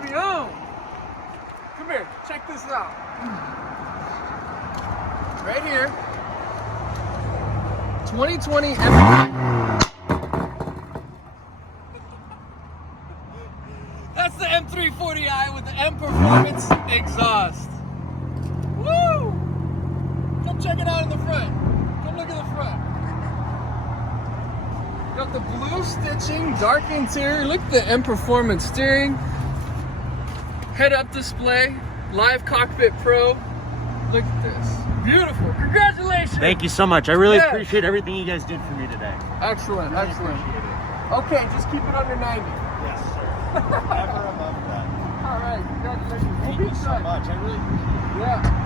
baby on. Come here, check this out. Right here. 2020 That's the M340i with the M Performance exhaust. Woo! Come check it out in the front. Come look at the front. Got the blue stitching, dark interior. Look at the M Performance steering. Head-up display, live cockpit pro. Look at this. Beautiful. Congratulations. Thank you so much. I really appreciate everything you guys did for me today. Excellent, Really excellent. appreciate it. Okay, just keep it under 90. Yes, sir. Never above that. All right, congratulations. Thank you so much. I really appreciate it. Yeah.